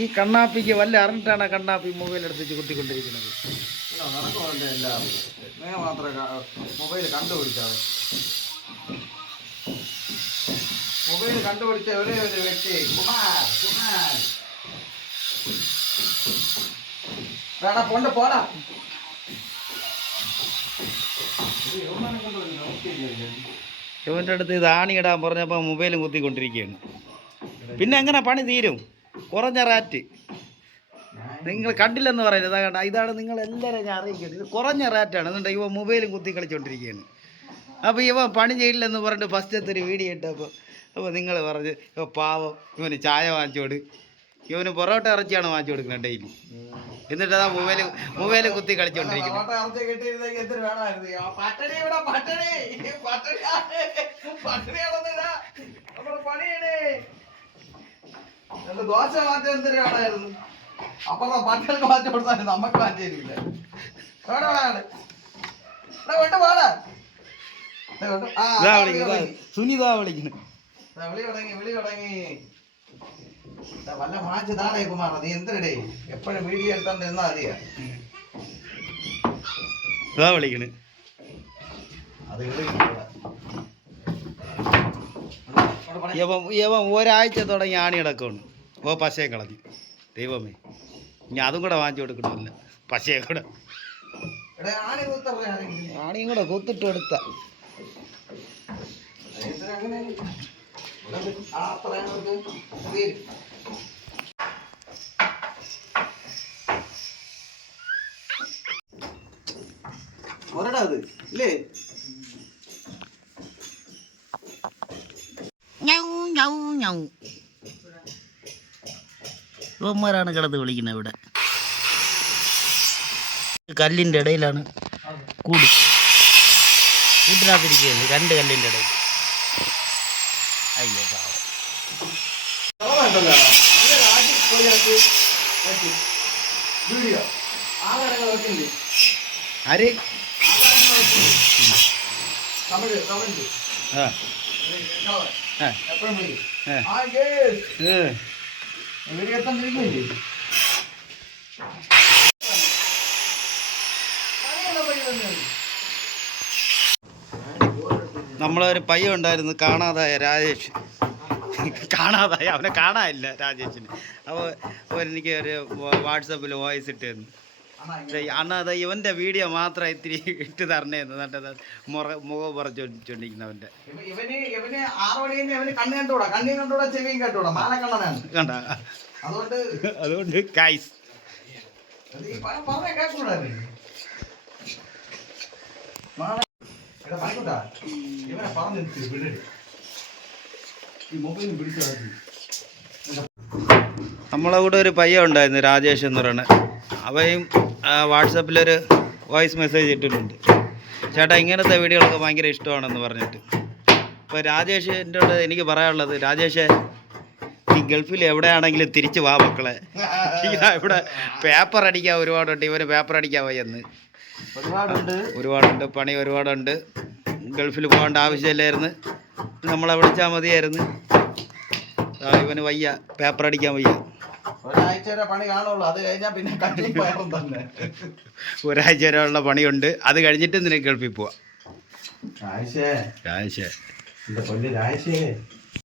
ഈ കണ്ണാപ്പിക്ക് വല്ല അറിഞ്ഞിട്ടാണ് കണ്ണാപ്പി മൊബൈൽ എടുത്ത് കുത്തിക്കൊണ്ടിരിക്കുന്നത്. മൊബൈൽ കണ്ടുപിടിച്ചാൽ മൊബൈൽ കണ്ടുപിടിച്ച ഒരേ ഒരു വ്യക്തി കുമാർ വേണ പൊണ്ട് പോടാ. ഇവൻ്റെ അടുത്ത് ഇത് ആണിയിടാൻ പറഞ്ഞപ്പോൾ മൊബൈലും കുത്തിക്കൊണ്ടിരിക്കുകയാണ്. പിന്നെ എങ്ങനെ പണി തീരും? കുറഞ്ഞ റാറ്റ് നിങ്ങൾ കണ്ടില്ലെന്ന് പറയരുത്. ഇതാണ് നിങ്ങൾ എല്ലാവരും ഞാൻ അറിയിക്കുന്നത്. ഇത് കുറഞ്ഞ റാറ്റാണ്. എന്നുണ്ടെങ്കിൽ ഇവ മൊബൈലും കുത്തി കളിച്ചുകൊണ്ടിരിക്കുകയാണ്. അപ്പോൾ ഇവ പണി ചെയ്യില്ലെന്ന് പറഞ്ഞിട്ട് ഫസ്റ്റത്തെ ഒരു വീഡിയോ ഇട്ടപ്പോൾ നിങ്ങൾ പറഞ്ഞ് ഇവ പാവം, ഇവന് ചായ വാങ്ങിച്ചോട്, ഇവന് പൊറോട്ട ഇറച്ചിയാണ് വാങ്ങിച്ചു കൊടുക്കുന്നത് ഡെയിലി. എന്നിട്ട് അതാ മൊബൈൽ കുത്തി കളിച്ചോണ്ടിരിക്കുന്നത്. ദോശ മാറ്റം എന്തൊരു കാണായിരുന്നു. അപ്പൊ പട്ടൾക്ക് മാറ്റി കൊടുത്താൽ നമ്മക്ക് മാറ്റി തരില്ല. സുനിത വിളിക്കുന്നു. വിളി തുടങ്ങി വല്ല മാച്ചതാണേ കുമാർ. നീ എന്തരടേ എപ്പോഴും വീഡിയോ എടുത്തോണ്ട് എന്നാ അറിയാ വിളിക്കണ്. അത് ഒരാഴ്ച തുടങ്ങി ആണി കിടക്കുകയാണ്. പശയെ കളഞ്ഞു. ദൈവമേ, ഇനി അതും കൂടെ വാങ്ങിച്ചു കൊടുക്കണമല്ല. പശയെ കൂടെ ആണിയും കൂടെ കുത്തിട്ട് എടുത്ത ഒരടാ അത് ഇല്ലേ. ഇവന്മാരാണ് കിടന്ന് വിളിക്കുന്നത്. ഇവിടെ കല്ലിൻ്റെ ഇടയിലാണ് കൂട്ടിനകത്തിരിക്കുകയാണ്. രണ്ട് കല്ലിൻ്റെ ഇടയിൽ. അയ്യോ പാവം. ആര്? നമ്മളൊരു പയ്യൻ ഉണ്ടായിരുന്നു, കാണാതായ രാജേഷ്. കാണാതായ, അവനെ കാണാനില്ല രാജേഷിന്. അപ്പോൾ എനിക്ക് ഒരു വാട്സപ്പിൽ വോയിസ് ഇട്ട് തന്നു. അണ്ണാ അതാ ഇവൻ്റെ വീഡിയോ മാത്രം ഇത്തിരി ഇട്ട് തരണേന്ന്. എന്നിട്ട് മുഖം പറിച്ചോണ്ടിരിക്കുന്നവൻ്റെ കണ്ട. അതുകൊണ്ട് ഗൈസ് നമ്മളെ കൂടെ ഒരു പയ്യൻ ഉണ്ടായിരുന്നു, രാജേഷ് എന്ന് പറയുന്നത്. അവയും വാട്സപ്പിലൊരു വോയിസ് മെസ്സേജ് ഇട്ടിട്ടുണ്ട്. ചേട്ടാ ഇങ്ങനത്തെ വീഡിയോകളൊക്കെ ഭയങ്കര ഇഷ്ടമാണെന്ന് പറഞ്ഞിട്ട്. അപ്പോൾ രാജേഷിൻ്റെ കൂടെ എനിക്ക് പറയാനുള്ളത്, രാജേഷേ ഈ ഗൾഫിൽ എവിടെയാണെങ്കിലും തിരിച്ച് വാ മക്കളെ. ഇവിടെ പേപ്പർ അടിക്കാൻ ഒരുപാടുണ്ട്. ഇവന് പേപ്പർ അടിക്കാൻ വയ്യെന്ന് ഒരുപാടുണ്ട്, പണി ഒരുപാടുണ്ട്. ഗൾഫിൽ പോകേണ്ട ആവശ്യമില്ലായിരുന്നു. നമ്മളെ വിളിച്ചാൽ മതിയായിരുന്നു. ഇവന് വയ്യ, പേപ്പർ അടിക്കാൻ വയ്യ. ഒരാഴ്ച വരെ പണി കാണുള്ളൂ. അത് കഴിഞ്ഞാൽ പിന്നെ തന്നെ ഒരാഴ്ച വരെ ഉള്ള പണിയുണ്ട്. അത് കഴിഞ്ഞിട്ട് നിനക്ക് ഗൾഫിൽ പോവാം. രാജേഷേ